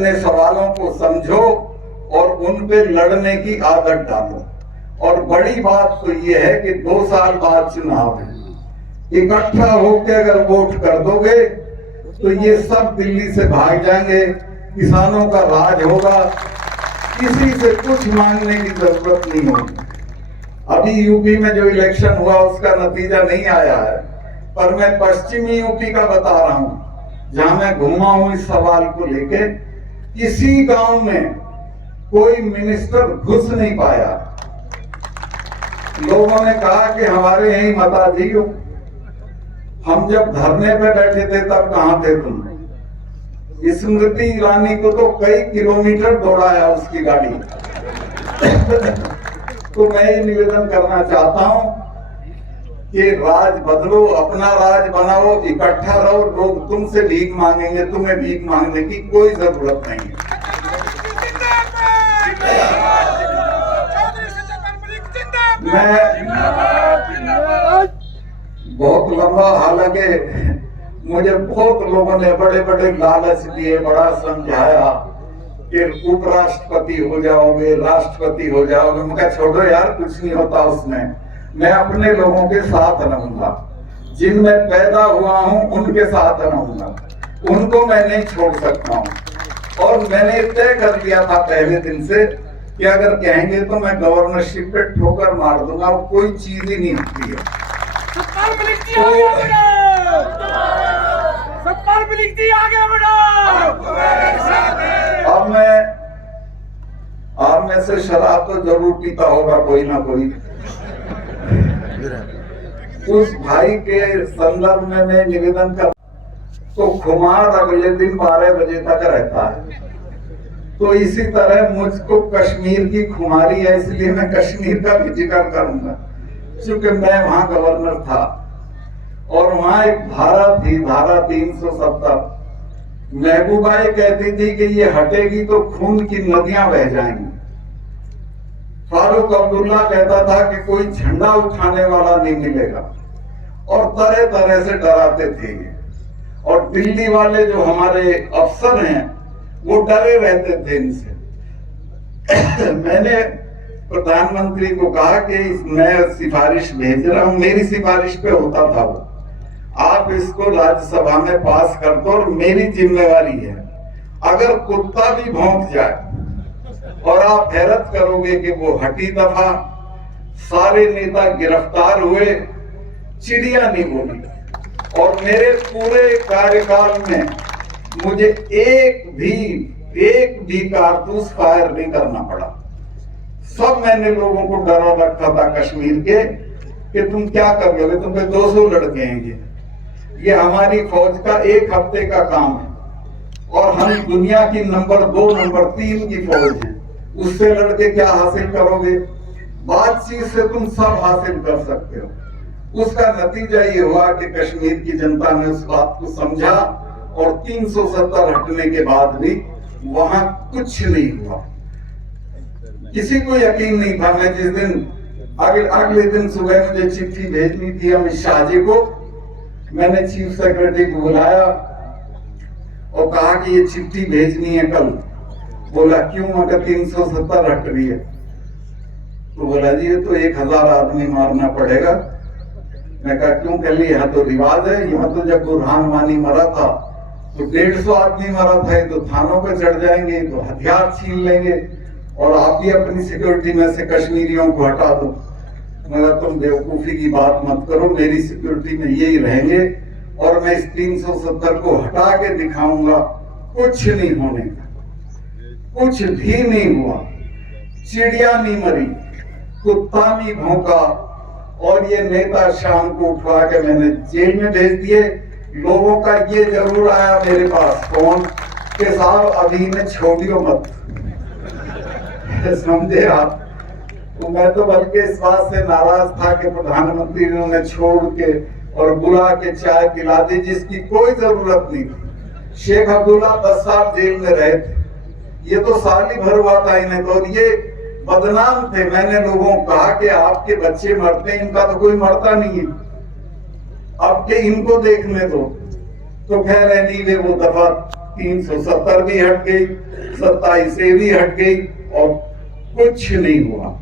अपने सवालों को समझो और उन पे लड़ने की आदत डालो। और बड़ी बात तो ये है कि 2 साल बाद चुनाव है, इकट्ठा होकर अगर वोट कर दोगे तो ये सब दिल्ली से भाग जाएंगे, किसानों का राज होगा, किसी से कुछ मांगने की जरूरत नहीं होगी। अभी यूपी में जो इलेक्शन हुआ उसका नतीजा नहीं आया है, पर मैं पश्चिमी यूपी का बता रहा हूं, जहां मैं घूमा हूं इस सवाल को लेके, किसी गांव में कोई मिनिस्टर घुस नहीं पाया। लोगों ने कहा कि हमारे यही मताजी हो, हम जब धरने पे बैठे थे तब कहां थे तुम? स्मृति ईरानी को तो कई किलोमीटर दौड़ाया उसकी गाड़ी। तो मैं ये निवेदन करना चाहता हूं कि राज बदलो, अपना राज बनाओ, इकट्ठा रहो। लोग तुमसे भीख मांगेंगे, तुम्हें भीख मांगने की कोई जरूरत नहीं है। मैं बहुत लंबा, हालांकि मुझे बहुत लोगों ने बड़े बड़े लालच दिए, बड़ा समझाया कि उपराष्ट्रपति हो जाओगे, राष्ट्रपति हो जाओगे। मैं कहा छोड़ो यार, कुछ नहीं होता उसमें। मैं अपने लोगों के साथ रहूंगा, जिनमें पैदा हुआ हूं उनके साथ रहूंगा, उनको मैं नहीं छोड़ सकता हूं। और मैंने तय कर लिया था पहले दिन से कि अगर कहेंगे तो मैं गवर्नरशिप पे ठोकर मार दूंगा, वो कोई चीज ही नहीं होती है। अब में से शराब तो जरूर पीता होगा कोई ना कोई। उस भाई के संदर्भ में मैं निवेदन कर, तो खुमार अगले दिन 12 बजे तक रहता है। तो इसी तरह मुझको कश्मीर की खुमारी है, इसलिए मैं कश्मीर का भी जिक्र करूंगा, क्योंकि मैं वहां गवर्नर था और वहां एक धारा थी, धारा 370। महबूबा ये कहती थी कि ये हटेगी तो खून की नदियां बह जाएंगी। फारूक अब्दुल्ला कहता था कि कोई झंडा उठाने वाला नहीं मिलेगा, और तरह तरह से डराते थे। और दिल्ली वाले जो हमारे अफसर हैं वो डरे रहते थे इनसे। मैंने प्रधानमंत्री को कहा कि मैं सिफारिश भेज रहा हूं, मेरी सिफारिश पे होता था वो, आप इसको राज्यसभा में पास कर दो और मेरी जिम्मेवारी है। अगर कुत्ता भी भौंक जाए और आप हैरत करोगे कि वो हटी दफा, सारे नेता गिरफ्तार हुए, चिड़िया नहीं बोली। और मेरे पूरे कार्यकाल में मुझे एक भी कारतूस फायर नहीं करना पड़ा। सब मैंने लोगों को डरा रखा था कश्मीर के कि तुम क्या कर लोगे, तुम पे 200 लड़के हैं। ये हमारी फौज का 1 हफ्ते का काम है और हम दुनिया की नंबर 2 नंबर 3 की फौज है। उससे लड़के क्या हासिल करोगे? बातचीत से तुम सब हासिल कर सकते हो। उसका नतीजा ये हुआ कि कश्मीर की जनता ने उस बात को समझा और 370 हटने के बाद भी वहां कुछ नहीं हुआ। किसी को यकीन नहीं था। मैं जिस दिन अगले दिन सुबह मुझे चिट्ठी भेजनी थी अमित शाह जी को, मैंने चीफ सेक्रेटरी को बुलाया और कहा कि ये चिट्ठी भेजनी है कल। बोला क्यों? मगर 370 हट रही है। तो बोला जी ये तो 1000 आदमी मारना पड़ेगा। मैं कहा क्यों? कह ली यहाँ तो रिवाज है, यहाँ तो जब बुरहान वानी मरा था तो 150 आदमी मरा था, ये तो थानों पे चढ़ जाएंगे, तो हथियार छीन लेंगे और आप भी अपनी सिक्योरिटी में से कश्मीरियों को हटा दो। मगर तुम बेवकूफी की बात मत करो, मेरी सिक्योरिटी में यही रहेंगे और मैं इस 370 को हटा के दिखाऊंगा। कुछ नहीं होने का, कुछ भी नहीं हुआ। चिड़िया नहीं मरी, कुत्ता नहीं भौंका और ये नेता शाम को उठवा के मैंने जेल में भेज दिए। लोगों का ये जरूर आया मेरे पास फोन के साहब अभी ने छोड़ियो मत। समझे आप? तो मैं तो बल्कि इस बात से नाराज था कि प्रधानमंत्री ने उन्हें छोड़ के और बुला के चाय पिला दी, जिसकी कोई जरूरत नहीं थी। शेख अब्दुल्ला 10 साल जेल में रहे थे, ये तो साल ही भर हुआ था इन्हें, तो ये बदनाम थे। मैंने लोगों को कहा कि आपके बच्चे मरते हैं, इनका तो कोई मरता नहीं है, अब के इनको देखने दो। तो कह रहे नहीं वे वो दफा 370 भी हट गई, 27A भी हट गई और कुछ नहीं हुआ।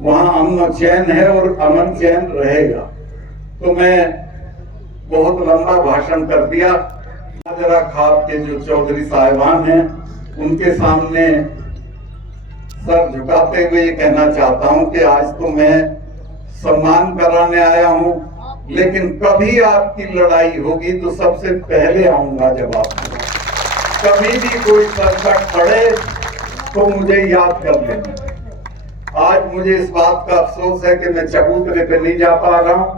वहां अमन चैन है और अमन चैन रहेगा। तो मैं बहुत लंबा भाषण कर दिया। जरा खाप के जो चौधरी साहिबान हैं उनके सामने सर झुकाते हुए ये कहना चाहता हूं कि आज तो मैं सम्मान कराने आया हूं, लेकिन कभी आपकी लड़ाई होगी तो सबसे पहले आऊंगा। जब आप कभी भी कोई संकट पड़े तो मुझे याद कर लेना। आज मुझे इस बात का अफसोस है कि मैं चबूतरे पे नहीं जा पा रहा हूं,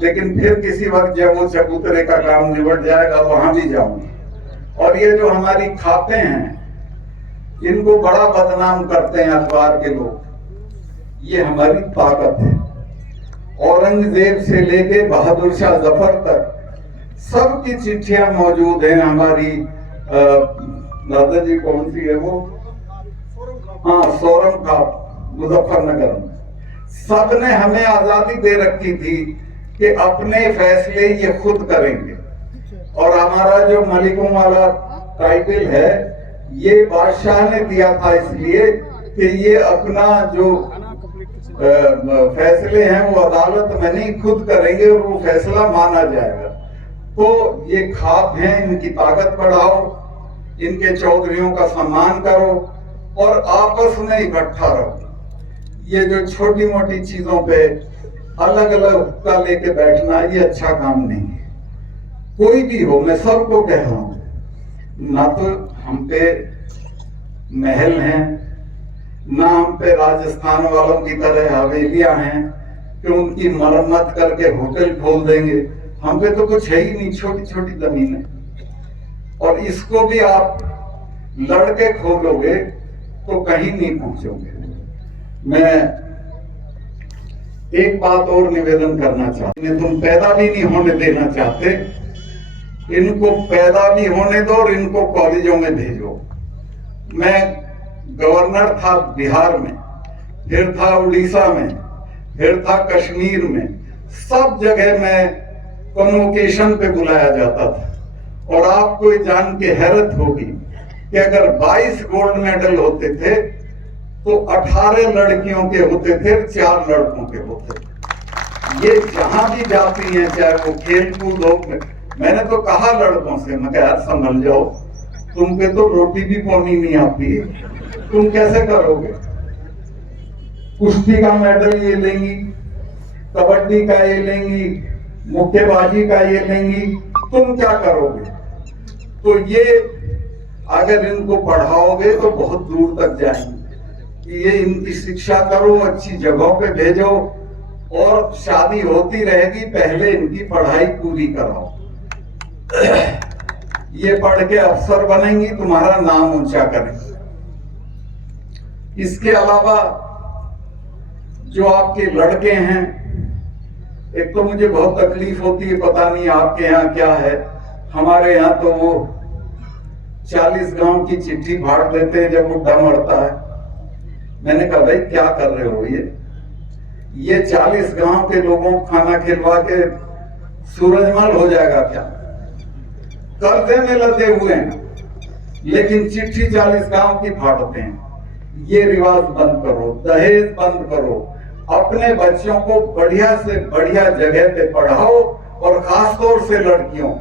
लेकिन फिर किसी वक्त जब वो चबूतरे का काम निबट जाएगा वहां भी जाऊंगा। और ये जो हमारी खापें हैं इनको बड़ा बदनाम करते हैं अखबार के लोग, ये हमारी ताकत है। औरंगजेब से लेके बहादुर शाह जफर तक सबकी चिट्ठियां मौजूद हैं हमारी। दादाजी कौन सी है वो, हाँ सोरम खाप मुजफ्फरनगर में। सबने हमें आजादी दे रखी थी कि अपने फैसले ये खुद करेंगे। और हमारा जो मलिकों वाला टाइटल है ये बादशाह ने दिया था इसलिए कि ये अपना जो फैसले हैं वो अदालत में नहीं खुद करेंगे और वो फैसला माना जाएगा। तो ये खाप हैं, इनकी ताकत बढ़ाओ, इनके चौधरियों का सम्मान करो और आपस में इकट्ठा रहो। ये जो छोटी मोटी चीजों पे अलग अलग हुक्का लेके बैठना ये अच्छा काम नहीं है। कोई भी हो, मैं सबको कह रहा हूं, ना तो हम पे महल हैं, ना हम पे राजस्थान वालों की तरह हवेलियां हैं कि उनकी मरम्मत करके होटल खोल देंगे। हम पे तो कुछ है ही नहीं, छोटी छोटी जमीन है। और इसको भी आप लड़के खोलोगे तो कहीं नहीं पहुंचोगे। मैं एक बात और निवेदन करना चाहता हूं, तुम पैदा भी नहीं होने देना चाहते, इनको पैदा भी होने दो और इनको कॉलेजों में भेजो। मैं गवर्नर था बिहार में, फिर था उड़ीसा में, फिर था कश्मीर में, सब जगह मैं कन्वोकेशन पे बुलाया जाता था। और आपको ये जान के हैरत होगी कि अगर 22 गोल्ड मेडल होते थे तो 18 लड़कियों के होते थे, 4 लड़कों के होते थे। ये जहां भी जाती हैं, चाहे वो खेल कूद हो, मैंने तो कहा लड़कों से, मैं यार संभल जाओ, तुम पे तो रोटी भी पानी नहीं आती है, तुम कैसे करोगे? कुश्ती का मेडल ये लेंगी, कबड्डी का ये लेंगी, मुक्केबाजी का ये लेंगी, तुम क्या करोगे? तो ये अगर इनको पढ़ाओगे तो बहुत दूर तक जाएंगे। ये इनकी शिक्षा करो, अच्छी जगहों पे भेजो और शादी होती रहेगी, पहले इनकी पढ़ाई पूरी कराओ। ये पढ़ के अफसर बनेंगी, तुम्हारा नाम ऊंचा करेंगे। इसके अलावा जो आपके लड़के हैं, एक तो मुझे बहुत तकलीफ होती है, पता नहीं आपके यहाँ क्या है, हमारे यहाँ तो वो 40 गांव की चिट्ठी फाड़ देते हैं जब बुढ़ा मरता है। मैंने कहा भाई क्या कर रहे हो? ये 40 गांव के लोगों को खाना खिलवा के सूरजमल हो जाएगा क्या? कर्जे में लदे हुए हैं, लेकिन चिट्ठी 40 गांव की फाड़ते हैं। ये रिवाज बंद करो, दहेज बंद करो, अपने बच्चों को बढ़िया से बढ़िया जगह पे पढ़ाओ और खासतौर से लड़कियों,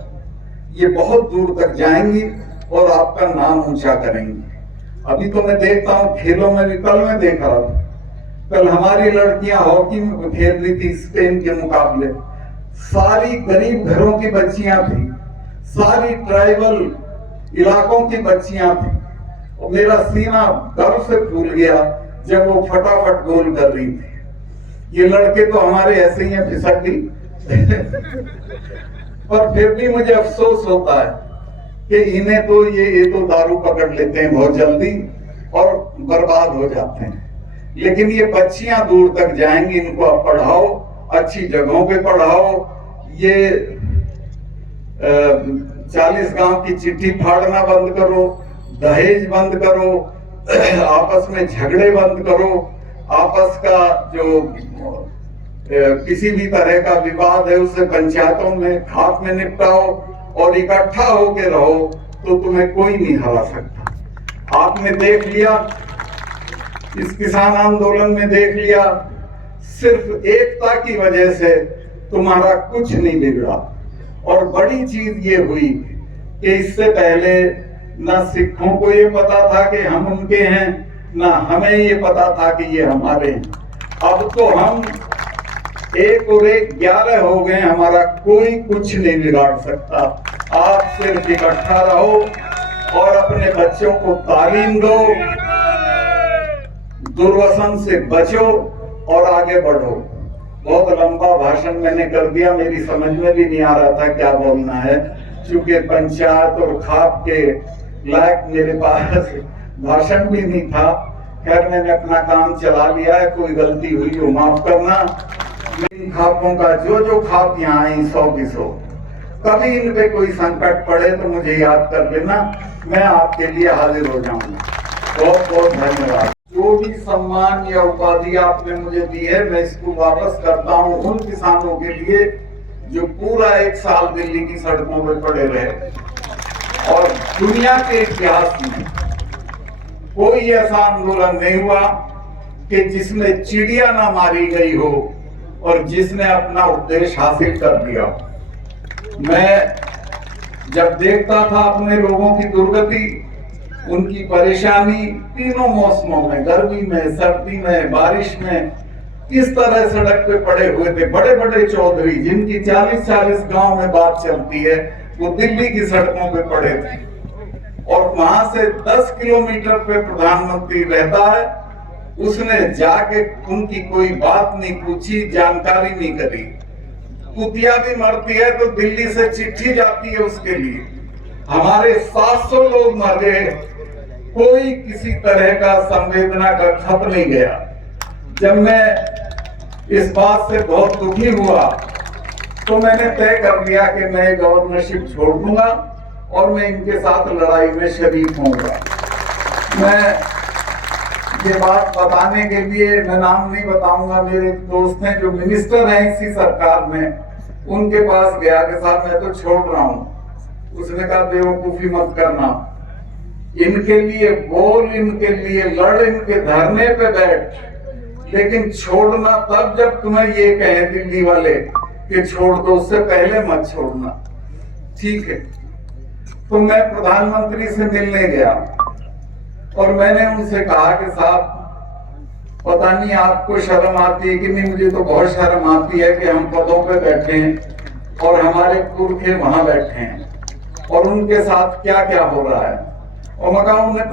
ये बहुत दूर तक जाएंगी और आपका नाम ऊंचा करेंगी। अभी तो मैं देखता हूँ खेलों में भी, कल मैं देख रहा था, कल हमारी लड़कियां हॉकी में खेल रही थी स्पेन के मुकाबले। सारी गरीब घरों की बच्चियां थी, सारी ट्राइबल इलाकों की बच्चियां थी और मेरा सीना गर्व से फूल गया जब वो फटाफट गोल कर रही थी। ये लड़के तो हमारे ऐसे ही हैं, फिसड्डी पर फिर भी मुझे अफसोस होता है कि इन्हें तो ये तो दारू पकड़ लेते हैं बहुत जल्दी और बर्बाद हो जाते हैं। लेकिन ये बच्चियां दूर तक जाएंगी, इनको आप पढ़ाओ, अच्छी जगहों पे पढ़ाओ। ये 40 गांव की चिट्ठी फाड़ना बंद करो, दहेज बंद करो, आपस में झगड़े बंद करो, आपस का जो किसी भी तरह का विवाद है उसे पंचायतों में, खाप में निपटाओ और इकट्ठा होके रहो तो तुम्हें कोई नहीं हरा सकता। आपने देख लिया, इस किसान आंदोलन में देख लिया, सिर्फ एकता की वजह से तुम्हारा कुछ नहीं बिगड़ा। और बड़ी चीज ये हुई कि इससे पहले न सिखों को ये पता था कि हम उनके हैं, न हमें ये पता था कि ये हमारे हैं। अब तो हम 1 और 1 11 हो गए, हमारा कोई कुछ नहीं बिगाड़ सकता। आप सिर्फ इकट्ठा रहो और अपने बच्चों को तालीम दो, दुर्व्यसन से बचो और आगे बढ़ो। बहुत लंबा भाषण मैंने कर दिया, मेरी समझ में भी नहीं आ रहा था क्या बोलना है, क्योंकि पंचायत और खाप के लायक मेरे पास भाषण भी नहीं था। खैर मैंने अपना काम चला लिया है, कोई गलती हुई हो माफ करना। इन खापों का जो खाप यहाँ आई 100 की 100, कभी इन पे कोई संकट पड़े तो मुझे याद कर लेना, मैं आपके लिए हाजिर हो जाऊंगा। बहुत बहुत धन्यवाद। जो भी सम्मान या उपाधि आपने मुझे दी है, मैं इसको वापस करता हूँ उन किसानों के लिए जो पूरा 1 साल दिल्ली की सड़कों पर पड़े रहे। और दुनिया के इतिहास में कोई ऐसा आंदोलन नहीं हुआ कि जिसमें चिड़िया ना मारी गई हो और जिसने अपना उद्देश्य हासिल कर लिया। मैं जब देखता था अपने लोगों की दुर्गति, उनकी परेशानी, तीनों मौसमों में, गर्मी में, सर्दी में, बारिश में, किस तरह सड़क पे पड़े हुए थे। बड़े बड़े चौधरी जिनकी 40-40 गांव में बात चलती है, वो दिल्ली की सड़कों पे पड़े थे। और वहां से 10 किलोमीटर पे प्रधानमंत्री रहता है, उसने जाके उनकी कोई बात नहीं पूछी, जानकारी नहीं करी। कुतिया भी मरती है तो दिल्ली से चिट्ठी जाती है उसके लिए। हमारे 700 लोग मर गए, कोई किसी तरह का संवेदना का खत नहीं गया। जब मैं इस बात से बहुत दुखी हुआ तो मैंने तय कर लिया कि मैं गवर्नरशिप छोड़ दूंगा और मैं इनके साथ लड़ाई में शरीक होऊंगा। मैं ये बात बताने के लिए, मैं नाम नहीं बताऊंगा, मेरे दोस्त हैं जो मिनिस्टर हैं इसी सरकार में, उनके पास गया कि साहब मैं तो छोड़ रहा हूं। उसने कहा बेवकूफी मत करना, इनके लिए बोल, इनके लिए लड़, इनके धरने पे बैठ, लेकिन छोड़ना तब जब तुम्हें ये कहें दिल्ली वाले कि छोड़ दो, उससे पहले मत छोड़ना। ठीक है। तो मैं प्रधानमंत्री से मिलने गया और मैंने उनसे कहा कि साहब पता नहीं आपको शर्म आती है कि नहीं, मुझे तो बहुत शर्म आती है कि हम पदों पे बैठे हैं और हमारे पुरखे वहां बैठे हैं और उनके साथ क्या क्या हो रहा है। और मैं कहूँ उन्हें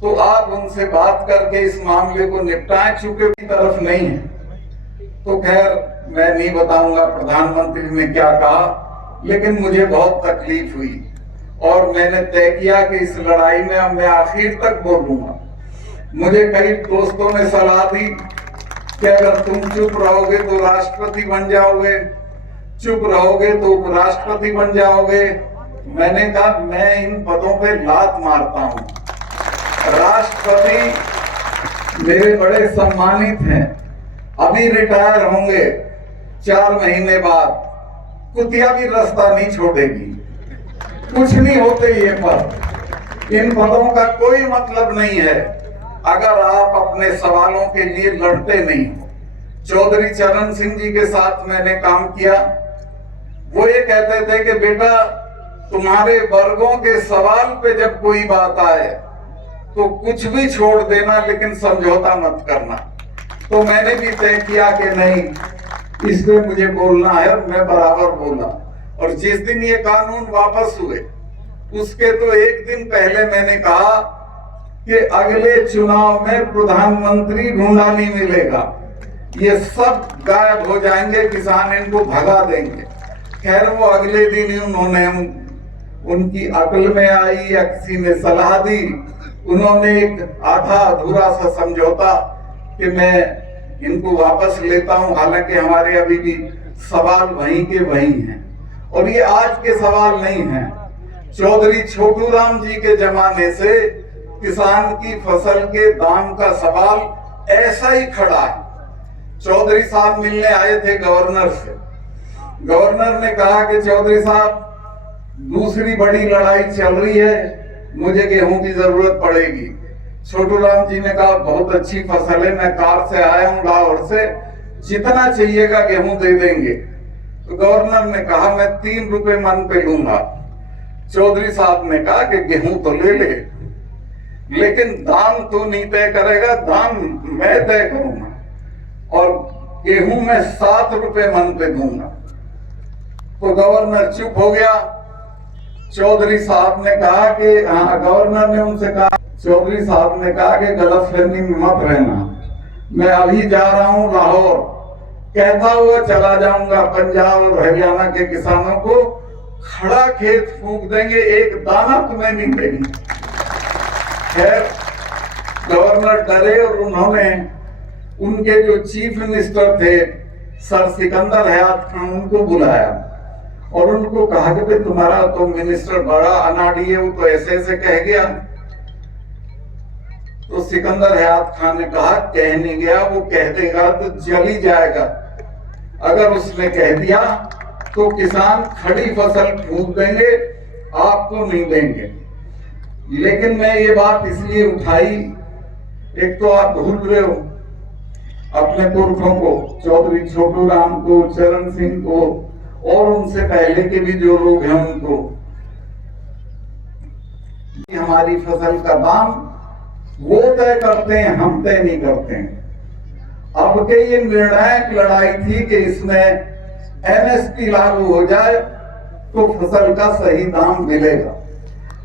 तो आप उनसे बात करके इस मामले को निपटाएं, चूंकि की तरफ नहीं है। तो खैर मैं नहीं बताऊंगा प्रधानमंत्री ने क्या कहा, लेकिन मुझे बहुत तकलीफ हुई और मैंने तय किया कि इस लड़ाई में अब मैं आखिर तक बोलूंगा। मुझे कई दोस्तों ने सलाह दी कि अगर तुम चुप रहोगे तो राष्ट्रपति बन जाओगे, चुप रहोगे तो उपराष्ट्रपति बन जाओगे। मैंने कहा मैं इन पदों पे लात मारता हूं। राष्ट्रपति मेरे बड़े सम्मानित हैं, अभी रिटायर होंगे 4 महीने बाद, कुतिया भी रास्ता नहीं छोड़ेगी। कुछ नहीं होते ये पद, इन पदों का कोई मतलब नहीं है अगर आप अपने सवालों के लिए लड़ते नहीं हो। चौधरी चरण सिंह जी के साथ मैंने काम किया, वो ये कहते थे कि बेटा तुम्हारे वर्गों के सवाल पे जब कोई बात आए तो कुछ भी छोड़ देना, लेकिन समझौता मत करना। तो मैंने भी तय किया कि नहीं, इसमें मुझे बोलना है और मैं बराबर बोला। और जिस दिन ये कानून वापस हुए उसके तो 1 दिन पहले मैंने कहा कि अगले चुनाव में प्रधानमंत्री ढूंढा नहीं मिलेगा, ये सब गायब हो जाएंगे, किसान इनको भगा देंगे। खैर वो अगले दिन ही उन्होंने, उनकी अकल में आई या किसी ने सलाह दी, उन्होंने एक आधा अधूरा सा समझौता कि मैं इनको वापस लेता हूं। हालांकि हमारे अभी भी सवाल वहीं के वहीं हैं और ये आज के सवाल नहीं हैं। चौधरी छोटू राम जी के जमाने से किसान की फसल के दाम का सवाल ऐसा ही खड़ा है। चौधरी साहब मिलने आए थे गवर्नर से, गवर्नर ने कहा कि चौधरी साहब दूसरी बड़ी लड़ाई चल रही है, मुझे गेहूं की जरूरत पड़ेगी। छोटू राम जी ने कहा बहुत अच्छी फसल है, मैं कार से आया हूं लाहौर से, जितना चाहिएगा गेहूं दे देंगे। तो गवर्नर ने कहा मैं 3 रुपए मन पे लूंगा। चौधरी साहब ने कहा कि गेहूं तो ले ले, लेकिन दाम तो नहीं तय करेगा, दाम मैं तय करूंगा और गेहूं में 7 रुपए मन पे दूंगा। तो गवर्नर चुप हो गया। चौधरी साहब ने कहा कि गवर्नर ने उनसे कहा, चौधरी साहब ने कहा कि गलतफहमी में मत रहना, मैं अभी जा रहा हूं लाहौर, कहता हुआ चला जाऊंगा पंजाब और हरियाणा के किसानों को खड़ा खेत फूंक देंगे, एक दाना तुम्हें नहीं देंगे। खैर गवर्नर डरे और उन्होंने उनके जो चीफ मिनिस्टर थे सर सिकंदर हयात खान, उनको बुलाया और उनको कहा कि भाई तुम्हारा तो मिनिस्टर बड़ा अनाड़ी है, वो तो ऐसे ऐसे कह गया। तो सिकंदर हयात खान ने कहा कह नहीं गया, वो कह देगा तो जल ही जाएगा, अगर उसने कह दिया तो किसान खड़ी फसल फूंक देंगे, आपको नहीं देंगे। लेकिन मैं ये बात इसलिए उठाई, एक तो आप भूल रहे हो अपने पुरखों को, चौधरी छोटू राम को, चरण सिंह को और उनसे पहले के भी जो लोग हैं उनको। हमारी फसल का दाम वो तय करते हैं, हम तय नहीं करते हैं। अब के ये निर्णायक लड़ाई थी कि इसमें एमएसपी लागू हो जाए तो फसल का सही दाम मिलेगा,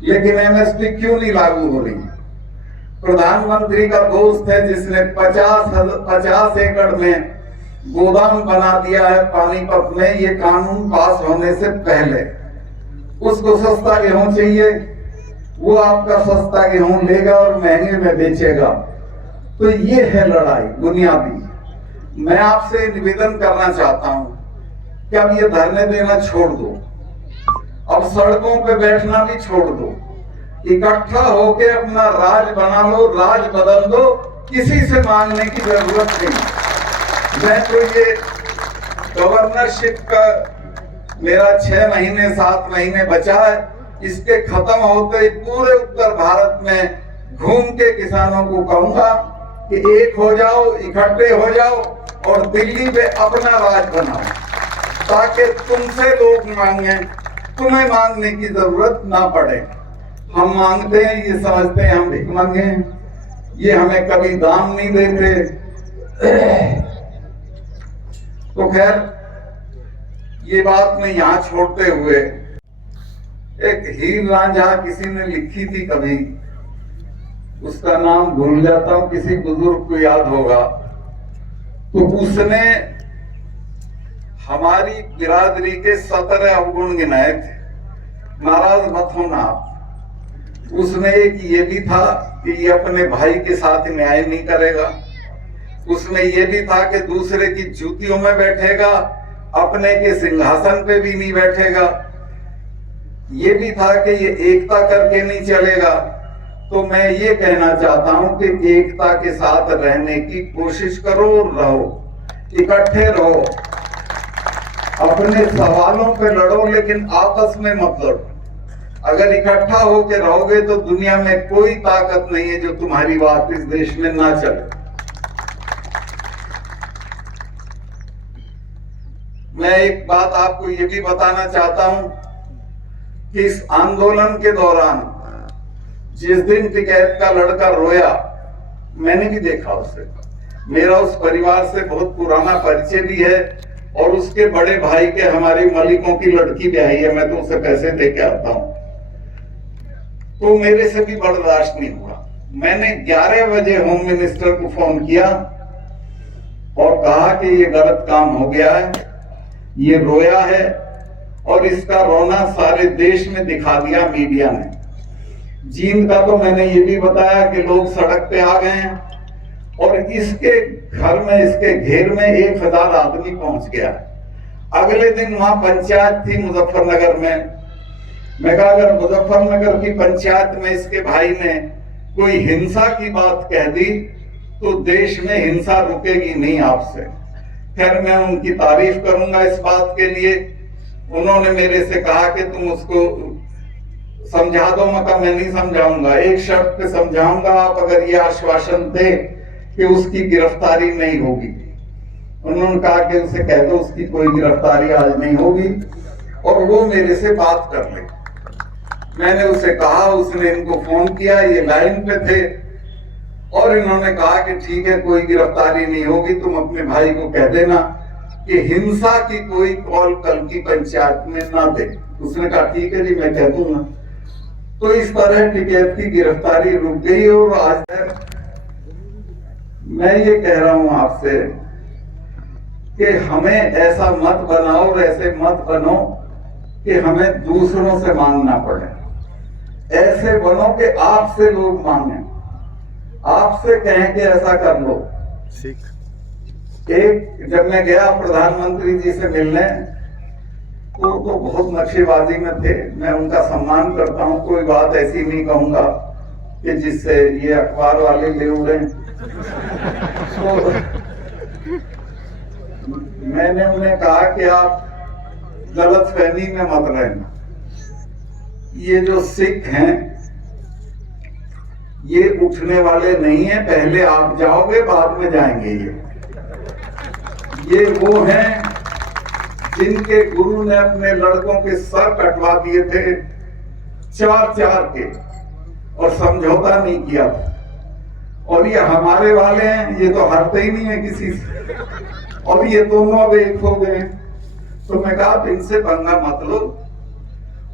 लेकिन एमएसपी क्यों नहीं लागू हो रही? प्रधानमंत्री का दोस्त है जिसने 50 एकड़ में गोदाम बना दिया है पानीपत में, ये कानून पास होने से पहले। उसको सस्ता गेहूं चाहिए, वो आपका सस्ता गेहूं लेगा और महंगे में बेचेगा। तो ये है लड़ाई बुनियादी। मैं आपसे निवेदन करना चाहता हूं कि अब ये धरने देना छोड़ दो, अब सड़कों पे बैठना भी छोड़ दो, इकट्ठा होके अपना राज बना लो, राज बदल दो, किसी से मांगने की जरूरत नहीं। मैं तो ये गवर्नरशिप का मेरा 6 महीने 7 महीने बचा है, इसके खत्म होते ही पूरे उत्तर भारत में घूम के किसानों को कहूंगा कि एक हो जाओ, इकट्ठे हो जाओ और दिल्ली पे अपना राज बनाओ, ताकि तुमसे लोग मांगे, तुम्हें मांगने की जरूरत ना पड़े। हम मांगते हैं, ये समझते हैं हम भीख मांगे, ये हमें कभी दाम नहीं देते। तो खैर ये बात मैं यहाँ छोड़ते हुए, एक हीर रांझा किसी ने लिखी थी कभी, उसका नाम भूल जाता हूं, किसी बुजुर्ग को याद होगा। तो उसने हमारी बिरादरी के 17 अवगुण गिनाए थे, नाराज मत होना आप। उसमें एक ये भी था कि ये अपने भाई के साथ न्याय नहीं करेगा, उसमें ये भी था कि दूसरे की जूतियों में बैठेगा, अपने के सिंहासन पे भी नहीं बैठेगा, ये भी था कि ये एकता करके नहीं चलेगा। तो मैं ये कहना चाहता हूं कि एकता के साथ रहने की कोशिश करो, रहो, इकट्ठे रहो, अपने सवालों पे लड़ो, लेकिन आपस में मत लड़ो। अगर इकट्ठा होकर रहोगे तो दुनिया में कोई ताकत नहीं है जो तुम्हारी बात इस देश में ना चले। मैं एक बात आपको ये भी बताना चाहता हूं कि इस आंदोलन के दौरान जिस दिन टिकैत का लड़का रोया, मैंने भी देखा उसे, मेरा उस परिवार से बहुत पुराना परिचय भी है और उसके बड़े भाई के हमारी मलिकों की लड़की ब्याही है, मैं तो उसे पैसे दे के आता हूं। तो मेरे से भी बर्दाश्त नहीं हुआ। मैंने 11 बजे होम मिनिस्टर को फोन किया और कहा कि ये गलत काम हो गया है, ये रोया है और इसका रोना सारे देश में दिखा दिया मीडिया ने। जींद का तो मैंने ये भी बताया कि लोग सड़क पे आ गए हैं और इसके घर में, इसके घेर में 1000 आदमी पहुंच गया। अगले दिन वहां पंचायत थी मुजफ्फरनगर में। मैं कहा अगर मुजफ्फरनगर की पंचायत में इसके भाई ने कोई हिंसा की बात कह दी तो देश में हिंसा रुकेगी नहीं आपसे। खैर मैं उनकी तारीफ करूंगा इस बात के लिए उन्होंने मेरे से कहा कि तुम उसको समझा दो। मैं कहा मैं नहीं समझाऊंगा, एक शर्त पे समझाऊंगा, आप अगर ये आश्वासन दे कि उसकी गिरफ्तारी नहीं होगी। उन्होंने कहा कि उसे कह दो उसकी कोई गिरफ्तारी आज नहीं होगी और वो मेरे से बात कर ले। मैंने उसे कहा, उसने इनको फोन किया, ये लाइन पे थे और इन्होंने कहा कि ठीक है कोई गिरफ्तारी नहीं होगी, तुम अपने भाई को कह देना कि हिंसा की कोई कॉल कल की पंचायत में ना दे। उसने कहा ठीक है जी मैं कह दूंगा। तो इस तरह टिकैत की गिरफ्तारी रुक गई और आज तक मैं ये कह रहा हूं आपसे कि हमें ऐसा मत बनाओ और ऐसे मत बनो कि हमें दूसरों से मांगना पड़े। ऐसे बनो कि आपसे लोग मांगे, आपसे कहें कि ऐसा कर लो। एक जब मैं गया प्रधानमंत्री जी से मिलने तो बहुत नक्शेबाजी में थे। मैं उनका सम्मान करता हूं, कोई बात ऐसी नहीं कहूंगा कि जिससे ये अखबार वाले ले उड़े। तो मैंने उन्हें कहा कि आप गलतफहमी में मत रहना। ये जो सिख हैं ये उठने वाले नहीं है, पहले आप जाओगे बाद में जाएंगे। ये वो हैं जिनके गुरु ने अपने लड़कों के सर कटवा दिए थे 4-4 के और समझौता नहीं किया था। और ये हमारे वाले हैं, ये तो हारते ही नहीं है किसी से और ये दोनों अब एक हो गए। तो मैं कहा इनसे पंगा मत लो।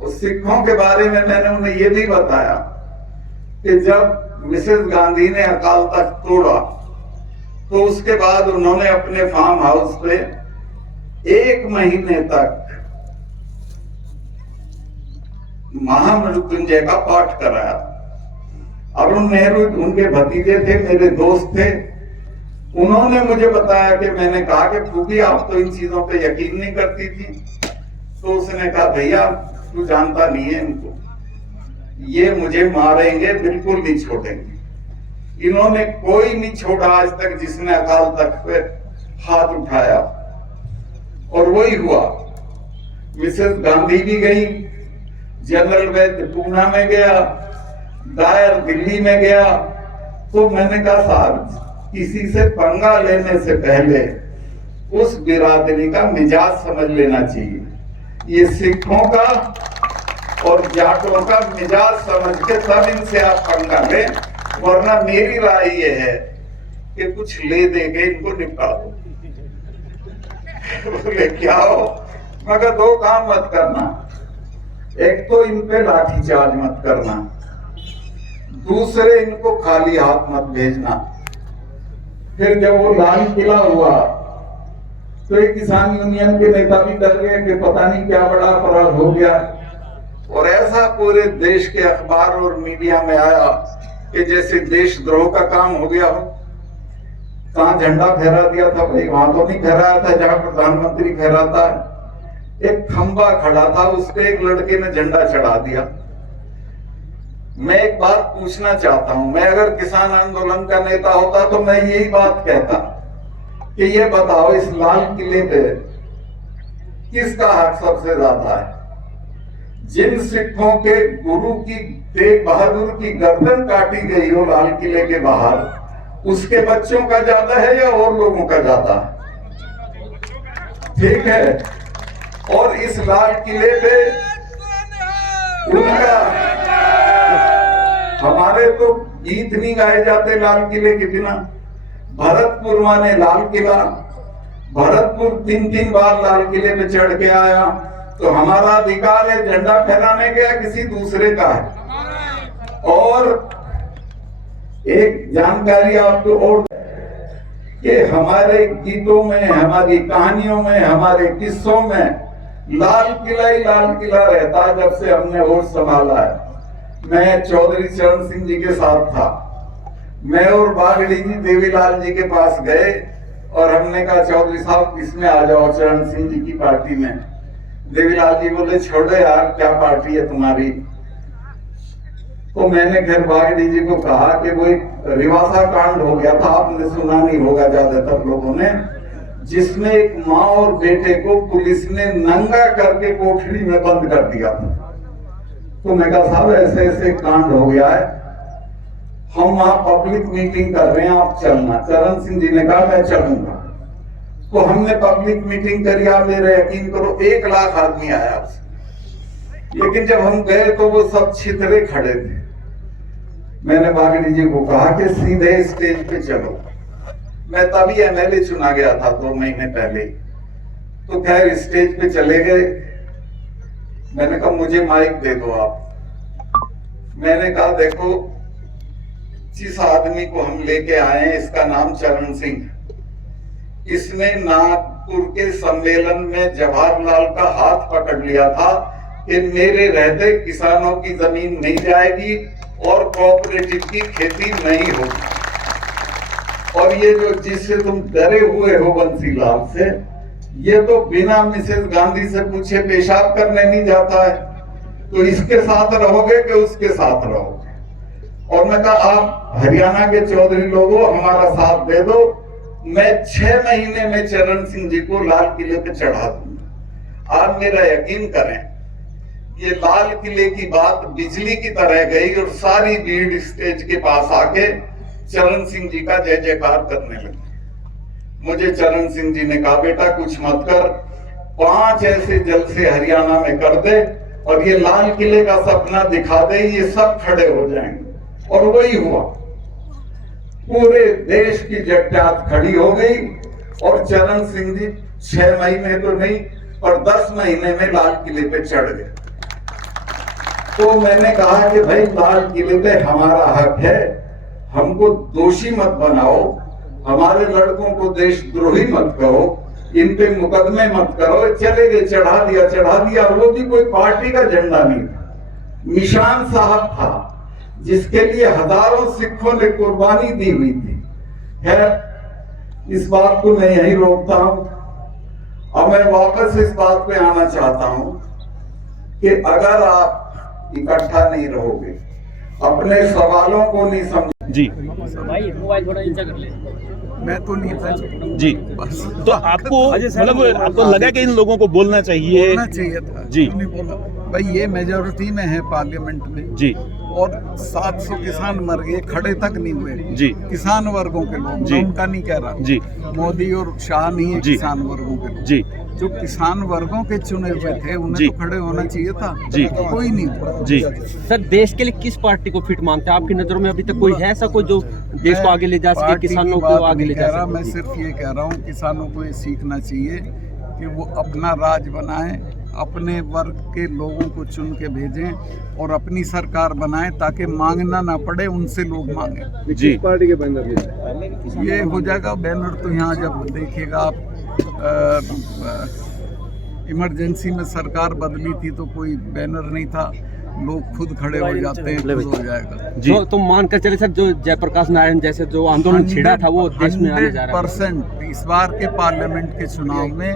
उस सिखों के बारे में मैंने उन्हें ये भी बताया कि जब मिसेस गांधी ने अकाल तख्त तोड़ा तो उसके बाद उन्होंने अपने फार्म हाउस पे 1 महीने तक महामृत्युंजय का पाठ कराया। अरुण नेहरू उनके भतीजे थे, मेरे दोस्त थे। उन्होंने मुझे बताया कि मैंने कहा कि फूफी आप तो इन चीजों पे यकीन नहीं करती थी। तो उसने कहा भैया तू जानता नहीं है इनको, ये मुझे मारेंगे, बिल्कुल नहीं छोड़ेंगे। इन्होंने कोई नहीं छोड़ा आज तक जिसने अकाल तख्त पे हाथ उठाया। और वही हुआ, मिसेस गांधी भी गई, जनरल वैद्य पूना में गया, डायर दिल्ली में गया। तो मैंने कहा साहब किसी से पंगा लेने से पहले उस बिरादरी का मिजाज समझ लेना चाहिए। ये सिखों का और जाटों का मिजाज समझ के तब इनसे आप पंगा लें, वरना मेरी राय ये है कि कुछ ले दे के इनको निपटा दो। बोले क्या हो? मगर 2 काम मत करना, एक तो इन पे लाठीचार्ज मत करना, दूसरे इनको खाली हाथ मत भेजना। फिर जब वो लाल किला हुआ तो एक किसान यूनियन के नेता भी डर गए कि पता नहीं क्या बड़ा अपराध हो गया। और ऐसा पूरे देश के अखबार और मीडिया में आया कि जैसे देशद्रोह का काम हो गया हो। कहाँ झंडा फहरा दिया था भाई? वहां तो नहीं फहराया था जहां प्रधानमंत्री फहराता है। एक खंबा खड़ा था, उस पे एक लड़के ने झंडा चढ़ा दिया। मैं एक बात पूछना चाहता हूं, मैं अगर किसान आंदोलन का नेता होता तो मैं यही बात कहता कि ये बताओ इस लाल किले पे किसका हक सबसे ज्यादा है? जिन सिखों के गुरु की तेग बहादुर की गर्दन काटी गई हो लाल किले के बाहर, उसके बच्चों का ज्यादा है या और लोगों का ज्यादा है? ठीक है। और इस लाल किले पे उनका, हमारे तो गीत नहीं गाए जाते लाल किले के बिना। भरतपुर माने लाल किला, भरतपुर 3-3 बार लाल किले पे चढ़ के आया, तो हमारा अधिकार है झंडा फहराने का या किसी दूसरे का है? और एक जानकारी आपको और कि हमारे गीतों में, हमारी कहानियों में, हमारे किस्सों में लाल किला ही लाल किला रहता है जब से हमने होश संभाला है। मैं चौधरी चरण सिंह जी के साथ था, मैं और बागड़ी जी देवीलाल जी के पास गए और हमने कहा चौधरी साहब इसमें आ जाओ चरण सिंह जी की पार्टी में। देवीलाल जी बोले छोड़ो यार क्या पार्टी है तुम्हारी। तो मैंने फिर बागड़ी जी को कहा कि वो एक रिवासा कांड हो गया था, आपने सुना नहीं होगा ज्यादातर लोगों ने। जिसमें एक माँ और बेटे को पुलिस ने नंगा करके कोठरी में बंद कर दिया था। तो मैं कहा साहब ऐसे ऐसे कांड हो गया है, हम वहां पब्लिक मीटिंग कर रहे हैं, आप चलना। चरण सिंह जी ने कहा मैं चलूंगा। तो हमने पब्लिक मीटिंग करी, आप मेरे यकीन करो 1 लाख आदमी आया आपसे। लेकिन जब हम गए तो वो सब छितरे खड़े थे। मैंने बागड़ी जी को कहा कि सीधे स्टेज पे चलो। मैं तभी एमएलए चुना गया था 2 महीने पहले। तो खैर स्टेज पे चले गए। मैंने कहा मुझे माइक दे दो आप। मैंने कहा देखो जिस आदमी को हम लेके आए हैं इसका नाम चरण सिंह। इसने नागपुर के सम्मेलन में जवाहरलाल का हाथ पकड़ लिया था कि मेरे रहते किसानों की जमीन नहीं जाएगी और कोऑपरेटिव की खेती नहीं होगी। और ये जो जिससे तुम डरे हुए हो बंसीलाल से, ये तो बिना मिसेस गांधी से पूछे पेशाब करने नहीं जाता है। तो इसके साथ रहोगे कि उसके साथ रहोगे? और मैं कहा आप हरियाणा के चौधरी लोगों हमारा साथ दे दो, मैं 6 महीने में चरण सिंह जी को लाल किले पे चढ़ा दूंगा। आप मेरा यकीन करें, ये लाल किले की बात बिजली की तरह गई और सारी भीड़ स्टेज के पास आके चरण सिंह जी का जय जयकार करने लगी। मुझे चरण सिंह जी ने कहा बेटा कुछ मत कर, 5 ऐसे जलसे हरियाणा में कर दे और ये लाल किले का सपना दिखा दे, ये सब खड़े हो जाएंगे। और वही हुआ, पूरे देश की जट्टात खड़ी हो गई और चरण सिंह जी 6 महीने तो नहीं और 10 महीने में लाल किले पे चढ़ गए। तो मैंने कहा कि भाई लाल किले पे हमारा हक है, हमको दोषी मत बनाओ, हमारे लड़कों को देशद्रोही मत कहो, इन पे मुकदमे मत करो। चले गए, चढ़ा दिया। और वो भी कोई पार्टी का झंडा नहीं था, निशान साहब था जिसके लिए हजारों सिखों ने कुर्बानी दी हुई थी। खैर इस बात को मैं यही रोकता हूं। अब मैं वापस इस बात पे आना चाहता हूं कि अगर आप इकट्ठा नहीं रहोगे, अपने सवालों को नहीं समझ जी भाई मोबाइल थोड़ा नीचे कर ले। मैं तो नहीं था जी, बस तो आपको मतलब आपको लगा कि इन लोगों को बोलना चाहिए था जी। नहीं बोला भाई, ये मेजोरिटी में है पार्लियामेंट में जी और 700 किसान मर गए, खड़े तक नहीं हुए जी। किसान वर्गों के लोग, जी। मैं उनका नहीं कह रहा जी। मोदी और शाह नहीं है, जी। किसान वर्गों के लोग। जी जो किसान वर्गों के चुने हुए थे उन्हें जी। तो खड़े होना चाहिए था, जी। कोई नहीं हुआ। जी सर देश के लिए किस पार्टी को फिट मानते हैं आपकी नजरों में? अभी तक कोई है ऐसा कोई जो देश को आगे ले जा सके, पार्टी की किसानों को बात आगे नहीं ले कह जा रहा, सके? मैं सिर्फ ये कह रहा हूँ किसानों को ये सीखना चाहिए कि वो अपना राज बनाएं, अपने वर्ग के लोगों को चुन के भेजें और अपनी सरकार बनाएं ताकि मांगना ना पड़े, उनसे लोग मांगे। जी पार्टी के बैनर ये हो जाएगा बैनर तो यहाँ जब देखिएगा आप इमरजेंसी में सरकार बदली थी तो कोई बैनर नहीं था, लोग खुद खड़े हो जाते हैं, खुद हो जाएगा। जी तो मान कर चले सर, जो जयप्रकाश नारायण जैसे जो आंदोलन छिड़ा था वो देश में आने जा रहा है। 100% इस बार के पार्लियामेंट के चुनाव में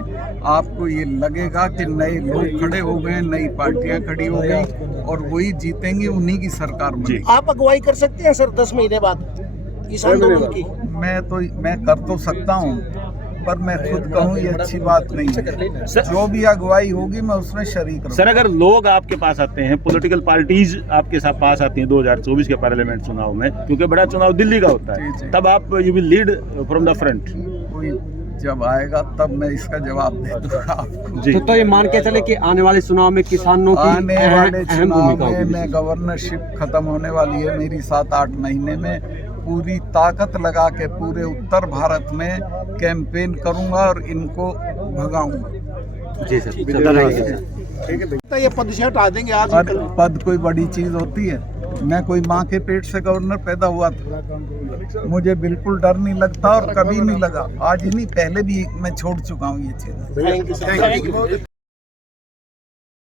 आपको ये लगेगा कि नए लोग खड़े हो गए, नई पार्टियां खड़ी हो गई और वही जीतेंगी, उन्हीं की सरकार बनेगी। आप अगुवाई कर सकते हैं सर 10 महीने बाद इस आंदोलन की? मैं कर तो सकता हूँ पर मैं खुद कहूँ ये अच्छी बात नहीं है। जो भी अगुवाई होगी मैं उसमें शरीक रहूँगा। सर, अगर लोग आपके पास आते हैं, पॉलिटिकल पार्टीज आपके साथ पास आती हैं 2024 के पार्लियामेंट चुनाव में, क्योंकि बड़ा चुनाव दिल्ली का होता है, जी। तब आप you will lead from the front. कोई जब आएगा तब मैं इसका जवाब दे दूंगा आपको। जी तो ये मान के चले कि आने वाले चुनाव में किसानों की आने वाले अहम चुनाव भूमिका में होगी। मैं गवर्नरशिप खत्म होने वाली है मेरी 7-8 महीने में, पूरी ताकत लगा के पूरे उत्तर भारत में कैंपेन करूंगा और इनको भगाऊंगा। जी सर, तो ये पद से हटा देंगे आज और पद कोई बड़ी चीज होती है? मैं कोई माँ के पेट से गवर्नर पैदा हुआ था, मुझे बिल्कुल डर नहीं लगता और कभी नहीं लगा, आज ही नहीं पहले भी मैं छोड़ चुका हूँ ये चीज। Thank you sir.